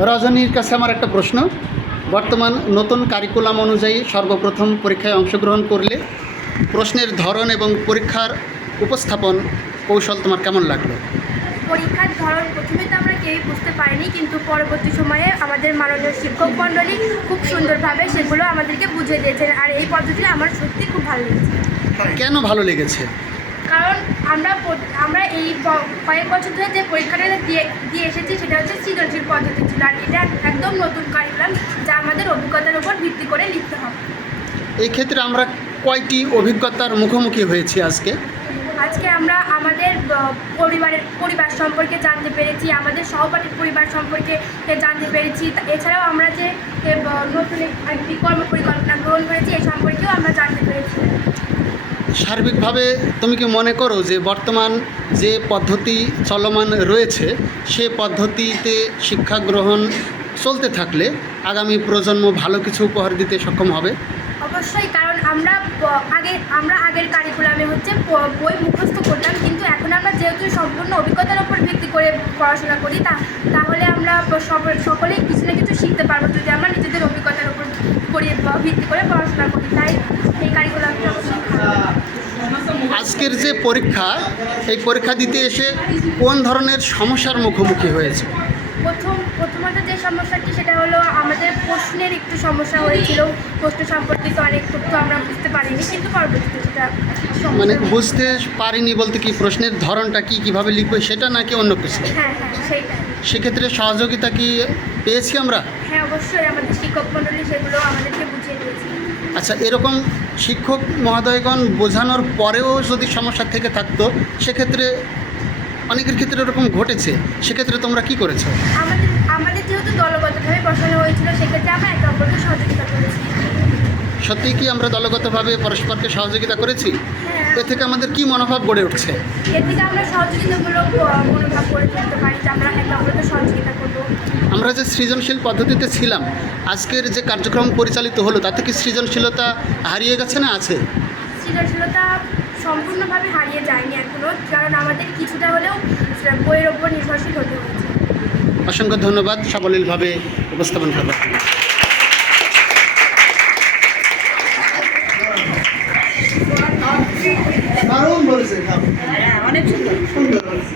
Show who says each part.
Speaker 1: রজনীর কাছে আমার একটা প্রশ্ন। বর্তমান নতুন কারিকুলাম অনুযায়ী সর্বপ্রথম পরীক্ষায় অংশগ্রহণ করলে প্রশ্নের ধরন এবং পরীক্ষার উপস্থাপন কৌশল তোমার কেমন লাগল?
Speaker 2: পরীক্ষার ধরন প্রথমে তো আমরা কেউই বুঝতে পারিনি কিন্তু পরবর্তী সময়ে আমাদের মাননীয় শিক্ষক মণ্ডলী খুব সুন্দরভাবে সেগুলো আমাদেরকে বুঝিয়ে দিয়েছেন আর এই পদ্ধতিটা আমার সত্যি খুব ভালো লেগেছে।
Speaker 1: কেন ভালো লেগেছে?
Speaker 2: কারণ আমরা আমরা এই কয়েক বছর ধরে যে পরীক্ষাটা দিয়ে দিয়ে এসেছি সেটা হচ্ছে সৃজনশীল পদ্ধতি ছিল। আর এটা একদম নতুন কারিকুলাম যা আমাদের অভিজ্ঞতার উপর ভিত্তি করে লিখতে হবে।
Speaker 1: এই ক্ষেত্রে আমরা কয়টি অভিজ্ঞতার মুখোমুখি হয়েছি আজকে?
Speaker 2: আজকে আমরা আমাদের পরিবারের পরিবার সম্পর্কে জানতে পেরেছি আমাদের সহপাঠীর পরিবার সম্পর্কে জানতে পেরেছি। এছাড়াও আমরা যে নতুন একটি কর্ম পরিকল্পনা গ্রহণ করেছি এ সম্পর্কেও আমরা জানতে পেরেছি।
Speaker 1: সার্বিকভাবে তুমি কি মনে করো যে বর্তমান যে পদ্ধতি চলমান রয়েছে, সে পদ্ধতিতে শিক্ষা গ্রহণ চলতে থাকলে আগামী প্রজন্ম ভালো কিছু উপহার দিতে সক্ষম হবে?
Speaker 2: অবশ্যই, কারণ আমরা আগে, আমরা আগের কারিকুলামে হচ্ছে বই মুখস্থ করতাম, কিন্তু এখন আমরা যেহেতু সম্পূর্ণ অভিজ্ঞতার উপর ভিত্তি করে পড়াশোনা করি, তা, তাহলে আমরা সকলেই কিছু না কিছু শিখতে পারব যদি আমরা নিজেদের অভিজ্ঞতার উপর করে বা ভিত্তি করে পড়াশোনা করি তাই এই কারিকুলামটা অবশ্যই ভালো।
Speaker 1: আজকের যে পরীক্ষা এই পরীক্ষা দিতে এসে কোন ধরনের সমস্যার মুখোমুখি হয়েছে?
Speaker 2: প্রথম প্রথমত যে সমস্যাটি সেটা হলো আমাদের প্রশ্নের একটু সমস্যা হয়েছিল। প্রশ্ন সম্পর্কিত অনেক তথ্য আমরা বুঝতে পারিনি কিন্তু পরবর্তীতে সেটা
Speaker 1: মানে বুঝতে পারিনি বলতে কি প্রশ্নের ধরনটা কি কীভাবে লিখবে সেটা নাকি অন্য কিছু?
Speaker 2: হ্যাঁ হ্যাঁ সেইটাই
Speaker 1: সেক্ষেত্রে সহযোগিতা কি পেয়েছি আমরা?
Speaker 2: হ্যাঁ অবশ্যই আমাদের শিক্ষক মণ্ডলী সেগুলো আমাদেরকে বুঝিয়ে দিয়েছে।
Speaker 1: আচ্ছা এরকম শিক্ষক মহোদয়গণ বোঝানোর পরেও যদি সমস্যা থেকে থাকতো সেক্ষেত্রে অনেকের ক্ষেত্রে এরকম ঘটেছে। সেক্ষেত্রে তোমরা কি করেছ?
Speaker 2: আমাদের আমাদের যেহেতু দলগতভাবে বসানো হয়েছিল সেক্ষেত্রে আমরা একে অপরকে সহযোগিতা করেছি।
Speaker 1: সত্যিই কি আমরা দলগতভাবে পরস্পরকে সহযোগিতা করেছি?
Speaker 2: হ্যাঁ।
Speaker 1: এ থেকে আমাদের কি মনোভাব গড়ে উঠছে?
Speaker 2: এর থেকে আমরা সহযোগিতামূলক মনোভাব করে তুলতে পারি যে আমরা একে অপরকে সহযোগিতা করব
Speaker 1: আমরা যে সৃজনশীল পদ্ধতিতে ছিলাম আজকের যে কার্যক্রম পরিচালিত হলো তাতে কি সৃজনশীলতা হারিয়ে গেছে না আছে?
Speaker 2: সৃজনশীলতা সম্পূর্ণভাবে হারিয়ে যায়নি এখনও কারণ আমাদের কিছুটা হলেও বইয়ের ওপর নির্ভরশীল হতে হয়েছে।
Speaker 1: অসংখ্য ধন্যবাদ সাবলীলভাবে উপস্থাপন করবার
Speaker 3: দারুণ বলেছে
Speaker 4: হ্যাঁ অনেক সুন্দর।
Speaker 3: সুন্দর বলেছে।